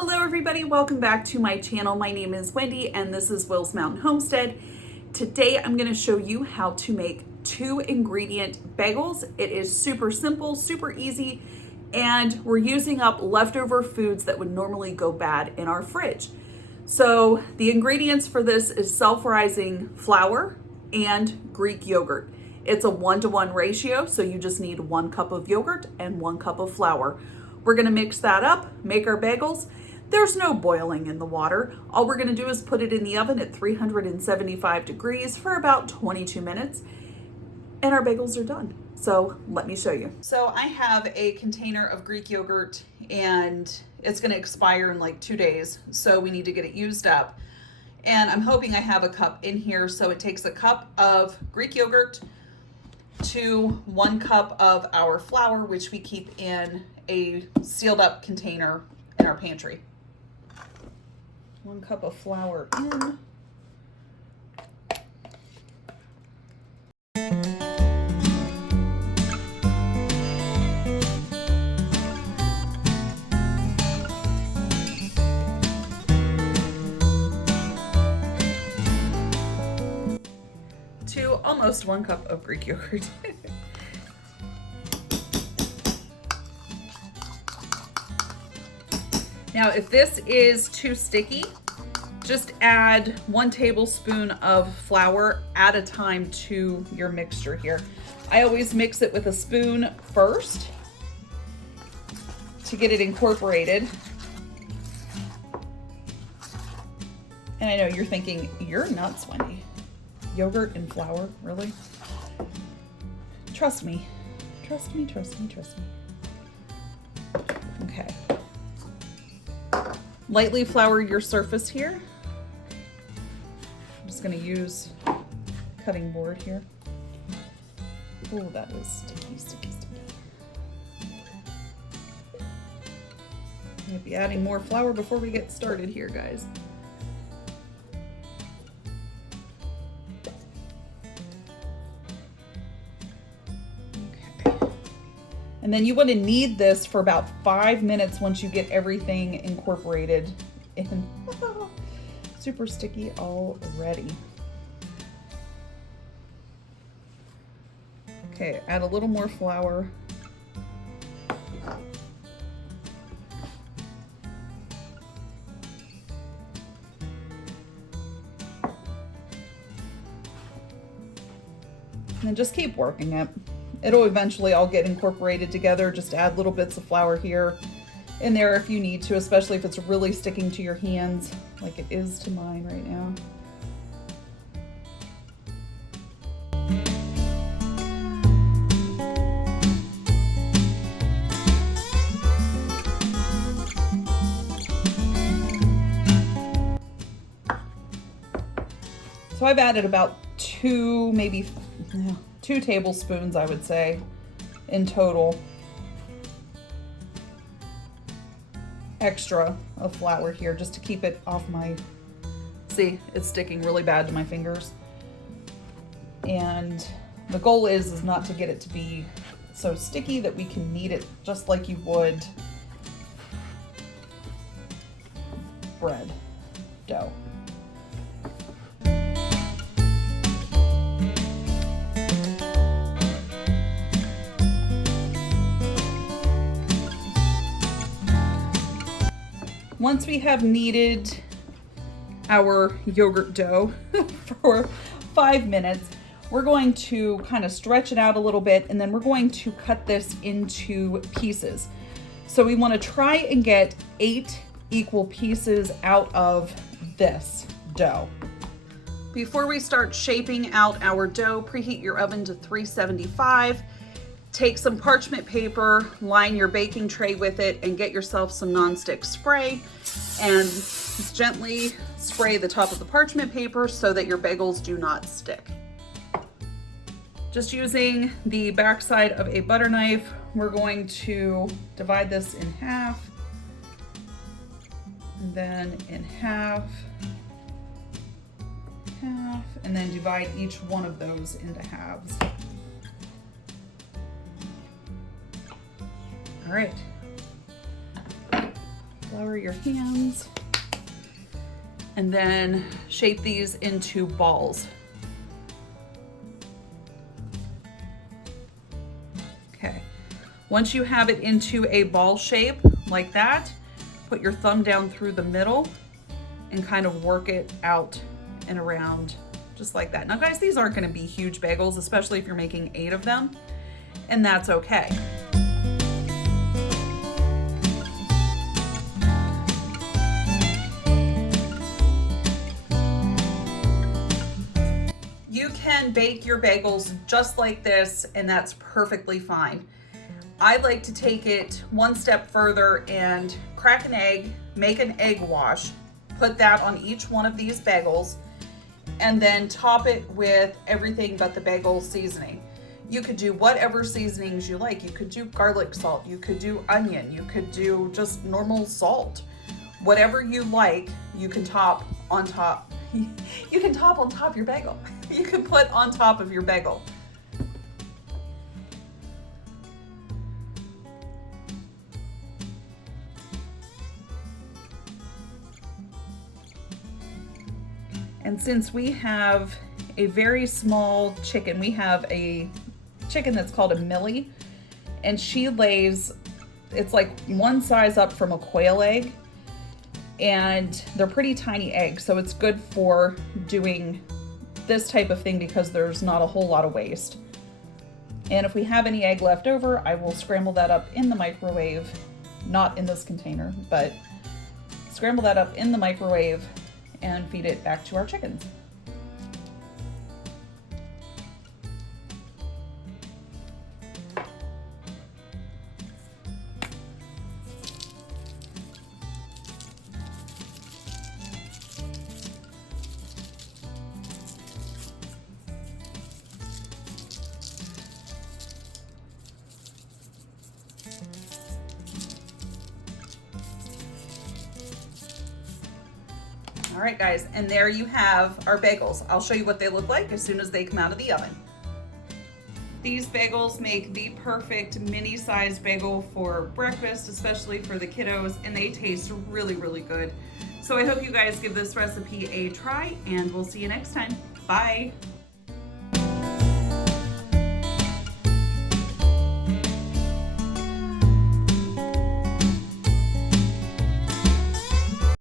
Hello everybody, welcome back to my channel. My name is Wendy and this is Will's Mountain Homestead. Today I'm going to show you how to make 2-ingredient bagels. It is super simple, super easy, and we're using up leftover foods that would normally go bad in our fridge. So the ingredients for this is self-rising flour and Greek yogurt. It's a 1-to-1 ratio, so you just need 1 cup of yogurt and 1 cup of flour. We're gonna mix that up, make our bagels. There's no boiling in the water. All we're gonna do is put it in the oven at 375 degrees for about 22 minutes, and our bagels are done. So let me show you. So I have a container of Greek yogurt and it's gonna expire in like 2 days. So we need to get it used up. And I'm hoping I have a cup in here. So it takes a cup of Greek yogurt to 1 cup of our flour, which we keep in a sealed up container in our pantry. 1 cup of flour in. To almost 1 cup of Greek yogurt. Now, if this is too sticky, just add 1 tablespoon of flour at a time to your mixture here. I always mix it with a spoon first to get it incorporated. And I know you're thinking, you're nuts, Wendy. Yogurt and flour, really? Trust me. Trust me, trust me, trust me. Okay. Lightly flour your surface here. I'm just gonna use cutting board here. Oh, that is sticky, sticky, sticky. I'm gonna be adding more flour before we get started here, guys. And then you want to knead this for about 5 minutes once you get everything incorporated in. Super sticky already. Okay, add a little more flour. And then just keep working it. It'll eventually all get incorporated together. Just add little bits of flour here and there if you need to, especially if it's really sticking to your hands like it is to mine right now. So I've added about 2 tablespoons, I would say, in total, extra of flour here just to keep it off my, see, it's sticking really bad to my fingers. And the goal is not to get it to be so sticky that we can knead it just like you would bread dough. Once we have kneaded our yogurt dough for 5 minutes, we're going to kind of stretch it out a little bit, and then we're going to cut this into pieces. So we want to try and get 8 equal pieces out of this dough. Before we start shaping out our dough, preheat your oven to 375. Take some parchment paper, line your baking tray with it, and get yourself some nonstick spray and just gently spray the top of the parchment paper so that your bagels do not stick. Just using the backside of a butter knife, we're going to divide this in half, and then in half, and then divide each one of those into halves. All right, flour your hands. And then shape these into balls. Okay. Once you have it into a ball shape like that, put your thumb down through the middle and kind of work it out and around just like that. Now guys, these aren't gonna be huge bagels, especially if you're making 8 of them, and that's okay. You can bake your bagels just like this, and that's perfectly fine. I like to take it one step further and crack an egg, make an egg wash, put that on each one of these bagels, and then top it with everything but the bagel seasoning. You could do whatever seasonings you like. You could do garlic salt, you could do onion, you could do just normal salt. Whatever you like, you can top on top. You can top on top your bagel. You can put on top of your bagel. And since we have a very small chicken, we have a chicken that's called a Millie, and she lays, it's like one size up from a quail egg, and they're pretty tiny eggs, so it's good for doing this type of thing because there's not a whole lot of waste. And if we have any egg left over, I will scramble that up in the microwave, not in this container, but scramble that up in the microwave and feed it back to our chickens. All right guys, and there you have our bagels. I'll show you what they look like as soon as they come out of the oven. These bagels make the perfect mini-sized bagel for breakfast, especially for the kiddos, and they taste really, really good. So I hope you guys give this recipe a try, and we'll see you next time. Bye.